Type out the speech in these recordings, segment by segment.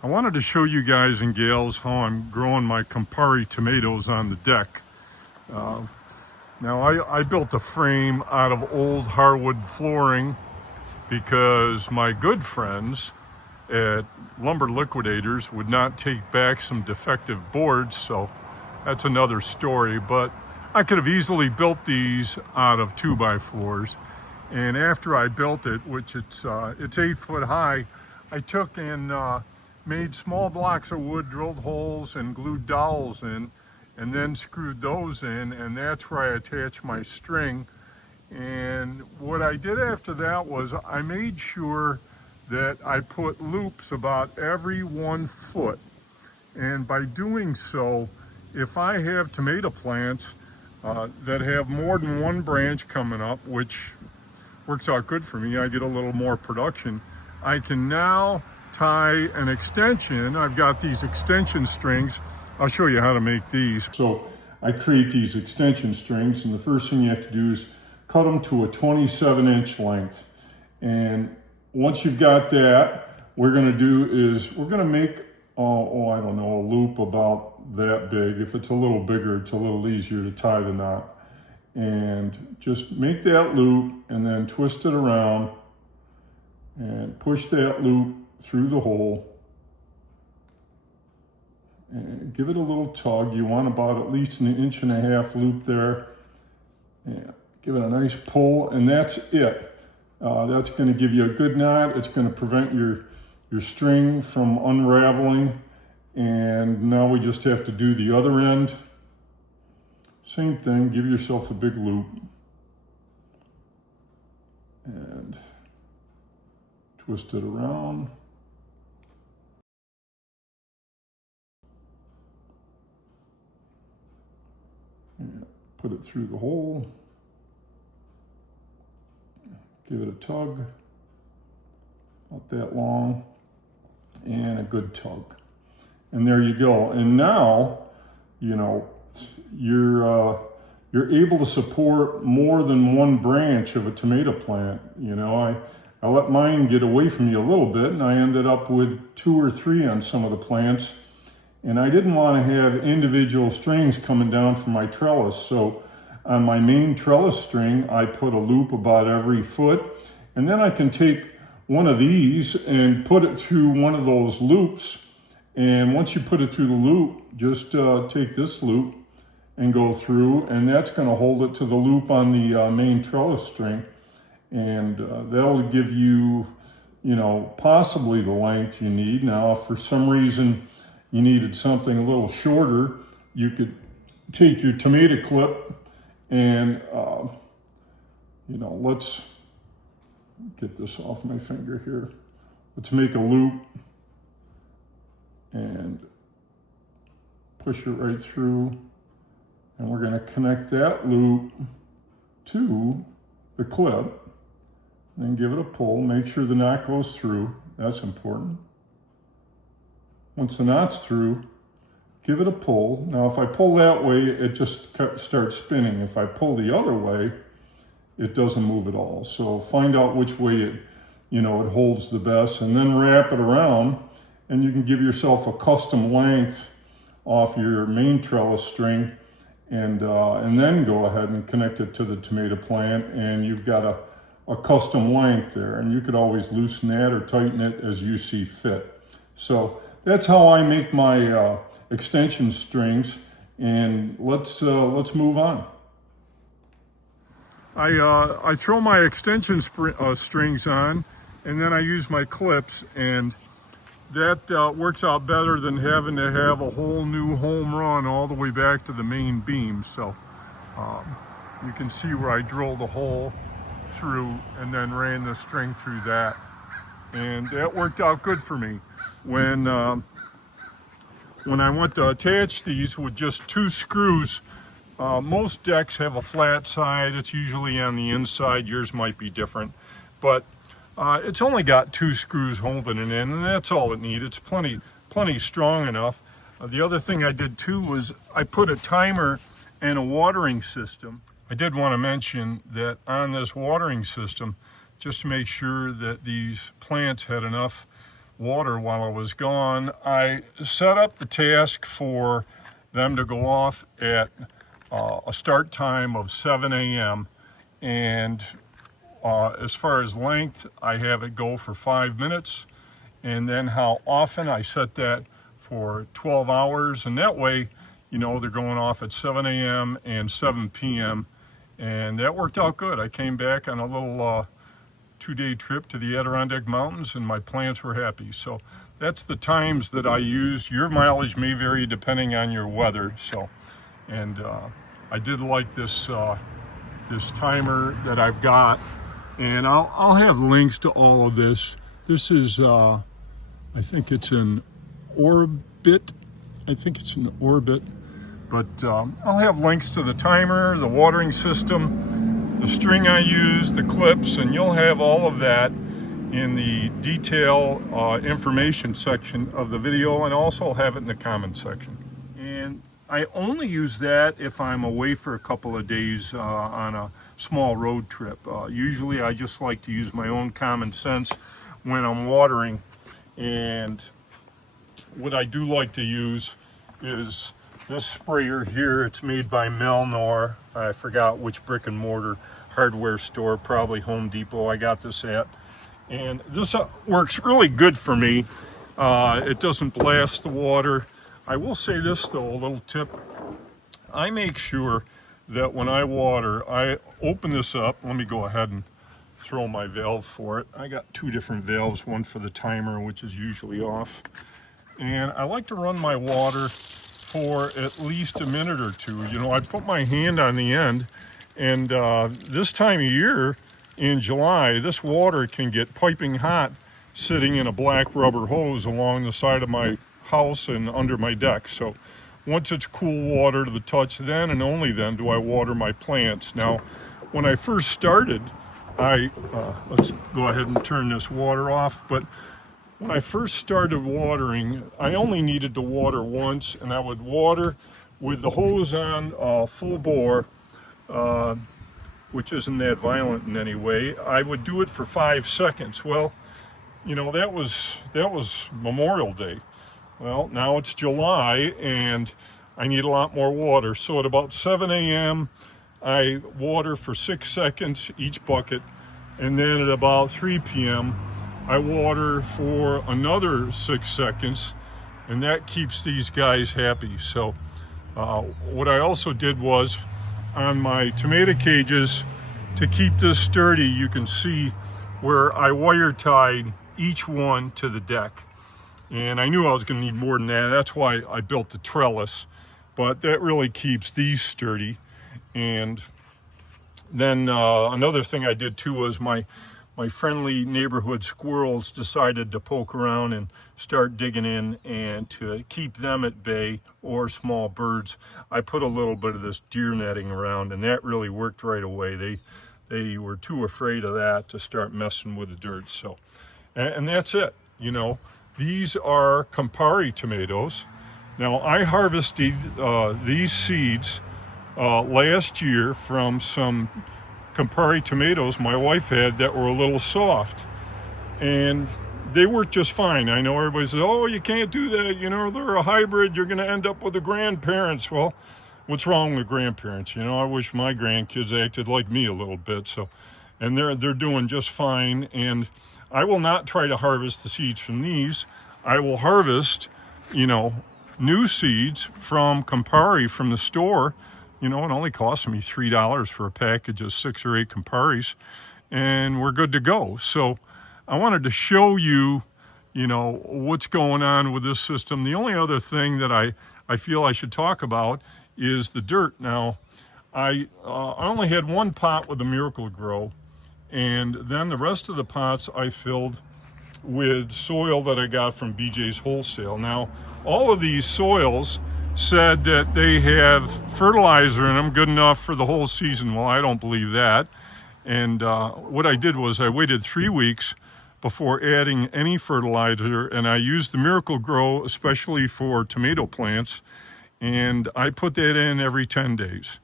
I wanted to show you guys and gals how I'm growing my Campari tomatoes on the deck. Now I built a frame out of old hardwood flooring because my good friends at Lumber Liquidators would not take back some defective boards, so that's another story. But I could have easily built these out of 2x4s. And after I built it, which it's 8 foot high, I took and made small blocks of wood, drilled holes, and glued dowels in, and then screwed those in, and that's where I attached my string. And what I did after that was I made sure that I put loops about every 1 foot. And by doing so, if I have tomato plants that have more than one branch coming up, which works out good for me, I get a little more production, I can now tie an extension. I've got these extension strings. I'll show you how to make these. So I create these extension strings, and the first thing you have to do is cut them to a 27-inch length. And once you've got that, what we're gonna do is we're gonna make, I don't know, a loop about that big. If it's a little bigger, it's a little easier to tie the knot. And just make that loop and then twist it around and push that loop through the hole and give it a little tug. You want about at least 1.5 inch loop there. And give it a nice pull, and that's it. That's going to give you a good knot. It's going to prevent your string from unraveling. And now we just have to do the other end. Same thing, give yourself a big loop. And twist it around. And put it through the hole. Give it a tug, about that long, and a good tug. And there you go. And now, you know, you're able to support more than one branch of a tomato plant. You know, I let mine get away from me a little bit, and I ended up with 2 or 3 on some of the plants. And I didn't want to have individual strings coming down from my trellis. So on my main trellis string, I put a loop about every foot. And then I can take one of these and put it through one of those loops. And once you put it through the loop, just take this loop and go through, and that's going to hold it to the loop on the main trellis string. And that'll give you, you know, possibly the length you need. Now, if for some reason you needed something a little shorter, you could take your tomato clip and, you know, let's get this off my finger here. Let's make a loop and push it right through. And we're going to connect that loop to the clip and give it a pull. Make sure the knot goes through. That's important. Once the knot's through, give it a pull. Now, if I pull that way, it just starts spinning. If I pull the other way, it doesn't move at all. So find out which way it, you know, it holds the best, and then wrap it around, and you can give yourself a custom length off your main trellis string, and then go ahead and connect it to the tomato plant, and you've got a custom length there, and you could always loosen that or tighten it as you see fit. So that's how I make my extension strings, and let's move on. I throw my extension strings on, and then I use my clips, and that works out better than having to have a whole new home run all the way back to the main beam. So you can see where I drilled a hole through and then ran the string through that, and that worked out good for me. When I went to attach these with just 2 screws, most decks have a flat side. It's usually on the inside. Yours might be different, but it's only got 2 screws holding it in, and that's all it needs. It's plenty strong enough. The other thing I did too was I put a timer and a watering system. I did want to mention that on this watering system, just to make sure that these plants had enough water while I was gone, I set up the task for them to go off at a start time of 7 a.m. And as far as length, I have it go for 5 minutes. And then how often, I set that for 12 hours. And that way, you know, they're going off at 7 a.m. and 7 p.m. And that worked out good. I came back on a little 2-day trip to the Adirondack Mountains, and my plants were happy. So that's the times that I use. Your mileage may vary depending on your weather. So, and I did like this this timer that I've got, and I'll have links to all of this. This is I think it's an Orbit. I think it's an Orbit, but I'll have links to the timer, the watering system, the string I use, the clips, and you'll have all of that in the detail information section of the video, and also have it in the comment section. And I only use that if I'm away for a couple of days on a small road trip. Usually I just like to use my own common sense when I'm watering. And what I do like to use is this sprayer here. It's made by Melnor. I forgot which brick and mortar hardware store, probably Home Depot I got this at. And this works really good for me. It doesn't blast the water. I will say this though, a little tip. I make sure that when I water, I open this up. Let me go ahead and throw my valve for it. I got 2 different valves, one for the timer, which is usually off. And I like to run my water for at least a minute or 2. You know, I put my hand on the end, and this time of year, in July, this water can get piping hot sitting in a black rubber hose along the side of my house and under my deck. So once it's cool water to the touch, then and only then do I water my plants. Now, when I first started, let's go ahead and turn this water off, but when I first started watering, I only needed to water once, and I would water with the hose on full bore, which isn't that violent in any way. I would do it for 5 seconds. Well, you know, that was Memorial Day. Well, now it's July, and I need a lot more water. So at about 7 a.m., I water for 6 seconds each bucket, and then at about 3 p.m., I water for another 6 seconds, and that keeps these guys happy. So what I also did was, on my tomato cages, to keep this sturdy, you can see where I wire tied each one to the deck. And I knew I was going to need more than that. That's why I built the trellis. But that really keeps these sturdy. And then another thing I did too was my friendly neighborhood squirrels decided to poke around and start digging in, and to keep them at bay, or small birds, I put a little bit of this deer netting around, and that really worked right away. They were too afraid of that to start messing with the dirt. So, and that's it. You know, these are Campari tomatoes. Now, I harvested these seeds last year from some Campari tomatoes my wife had that were a little soft, and they worked just fine. I know everybody says, oh, you can't do that, you know, they're a hybrid, you're going to end up with the grandparents. Well, what's wrong with grandparents? You know, I wish my grandkids acted like me a little bit. So, and they're doing just fine. And I will not try to harvest the seeds from these. I will harvest, you know, new seeds from Campari from the store. You know, it only cost me $3 for a package of 6 or 8 Camparis, and we're good to go. So I wanted to show you, you know, what's going on with this system. The only other thing that I feel I should talk about is the dirt. Now, I only had 1 pot with the Miracle Grow, and then the rest of the pots I filled with soil that I got from BJ's Wholesale. Now, all of these soils said that they have fertilizer in them good enough for the whole season. Well, I don't believe that. And what I did was I waited 3 weeks before adding any fertilizer, and I used the Miracle Grow especially for tomato plants, and I put that in every 10 days.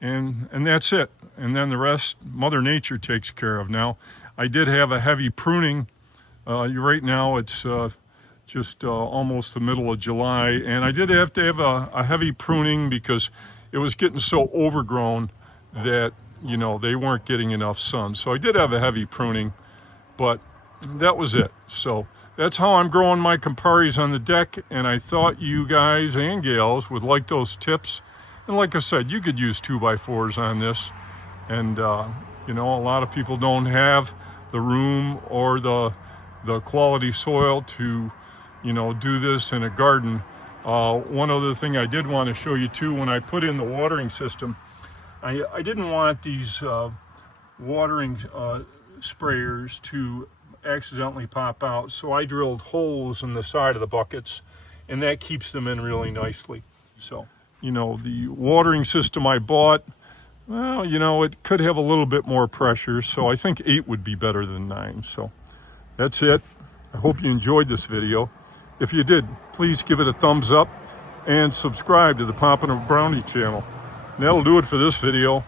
And that's it. And then the rest, Mother Nature takes care of. Now, I did have a heavy pruning Right now it's just almost the middle of July, and I did have to have a heavy pruning because it was getting so overgrown that, you know, they weren't getting enough sun. So I did have a heavy pruning, but that was it. So that's how I'm growing my Camparis on the deck, and I thought you guys and gals would like those tips. And like I said, you could use 2x4s on this, and you know, a lot of people don't have the room or the quality soil to, you know, do this in a garden. One other thing I did want to show you too, when I put in the watering system, I didn't want these watering sprayers to accidentally pop out, so I drilled holes in the side of the buckets, and that keeps them in really nicely. So, you know, the watering system I bought, well, you know, it could have a little bit more pressure, so I think 8 would be better than 9. So that's it. I hope you enjoyed this video. If you did, please give it a thumbs up and subscribe to the Poppin' of Brownie channel. And that'll do it for this video.